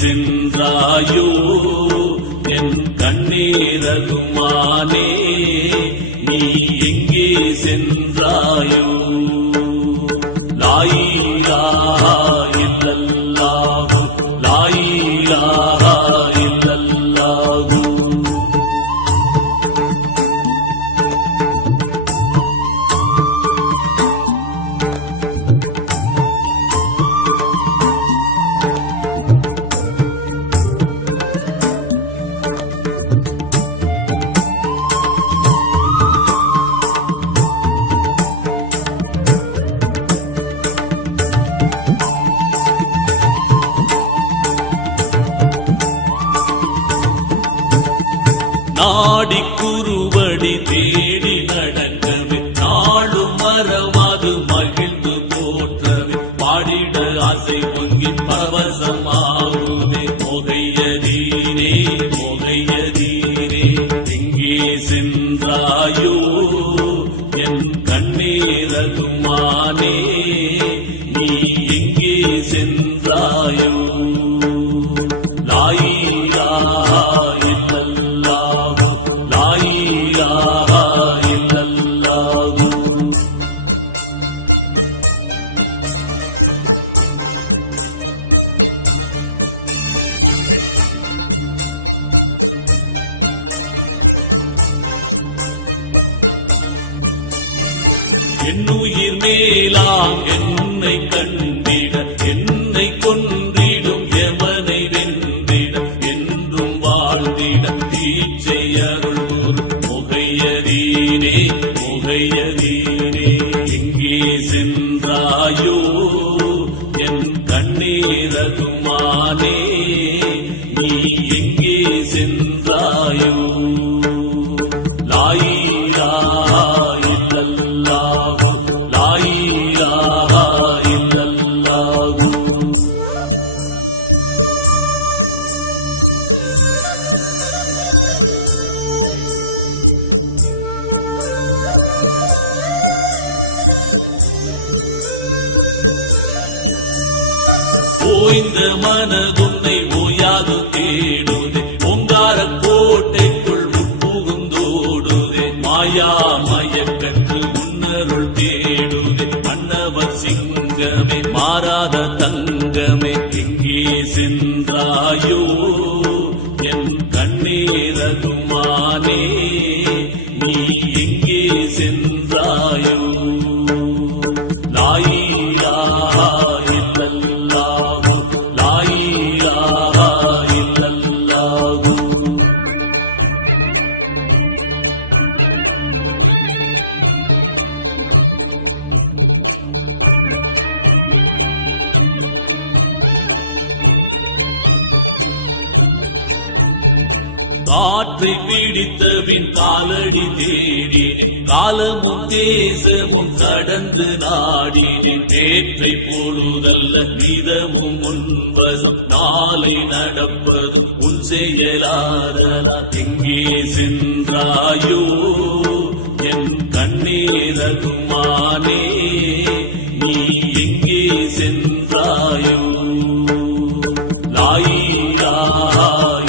சென்றாயோ என் கண்ணீரகுமானே, நீ எங்கே சென்றாயோ? லா இலாஹா இல்லல்லாஹு, லா இலாஹா இல்லல்லாஹு. நாடி குருவடி தேடி நடக்கவே, நாளும் மறவாது மகிழ்ந்து போற்றவே, பாடிட ஆசை பொங்கி பரவசமாகுவே. மொகையதீனே மொகையதீனே, எங்கே சென்றாயோ என் கண்ணீரகுமானே, நீ எங்கே சென்றாயோ? லா இலாஹா இல்லல்லாஹு, லா இலாஹா இல்லல்லாஹு. என்னுயிர் மேலாம் என்னை கண்டிட, என்னை கொன்றிடும் எமனை வென்றிட, என்றும் வாழ்ந்திட தீட்சை அருள் கூறு. முகையதீனே முகையதீனே, எங்கே சென்றாயோ என் கண்ணீரகுமானே, நீ எங்கே சென்றாயோ? லா இலாஹா இல்லல்லாஹு, லா இலாஹா இல்லல்லாஹு. ஓய்ந்த மனதுன்னை ஓயாது தேடுதே, ஓங்கார கோட்டைக்குள் உட்புகுந்தோடுதே, மாயா மயக்கற்று உன்னருள் தேடுதே. மன்னவர் சிங்கமே மாறாத தங்கமே, எங்கே சென்றாயோ என் கண்ணீரகுமானே, நீ எங்கே சென்றாயோ? லா இலாஹா இல்லல்லாஹு, லா இலாஹா இல்லல்லாஹு. காற்றை பிடித்தவின் காலடி தேடினேன், காலமும் தேசமும் கடந்து நாடினேன். நேற்றை பொழுதல்ல நிதமும் முன்வசம், நாளை நடப்பதும் உன் செயலாதலா. எங்கே சென்றாயோ என் கண்ணீரகுமானே, நீ எங்கே சென்றாயோ? லா இலாஹா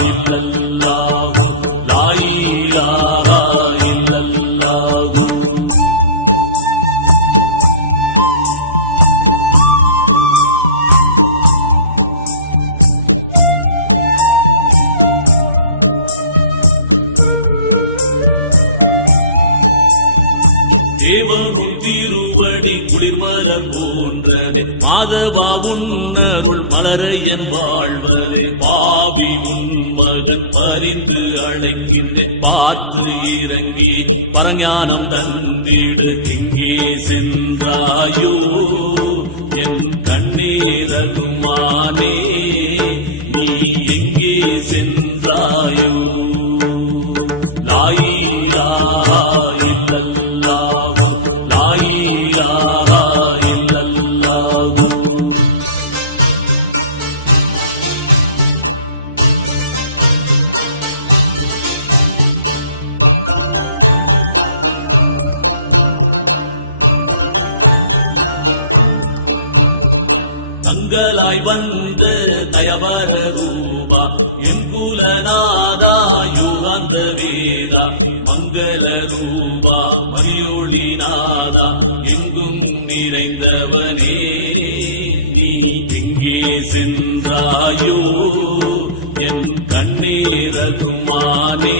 இல்லல்லாஹு, லா இலாஹா இல்லல்லாஹு. தேவனும் திருவடி குளிர்மலர் போன்றதே, மாதவா உன்னருள் மலர என் வாழ்வதே. பாவி உன் மகன் பரிந்து அழைக்கின்றேன், பார்த்து இறங்கி பரஞானம் தந்திடு. எங்கே சென்றாயோ என் கண்ணீரகுமானே, தங்களாய் வந்த தயவர ரூபா என் குலநாதா யுகாந்த வேதா மங்கள ரூபா மரியோழிநாதா எங்கும் நிறைந்தவனே நீ எங்கே சென்றாயோ என் கண்ணே ரகுமானே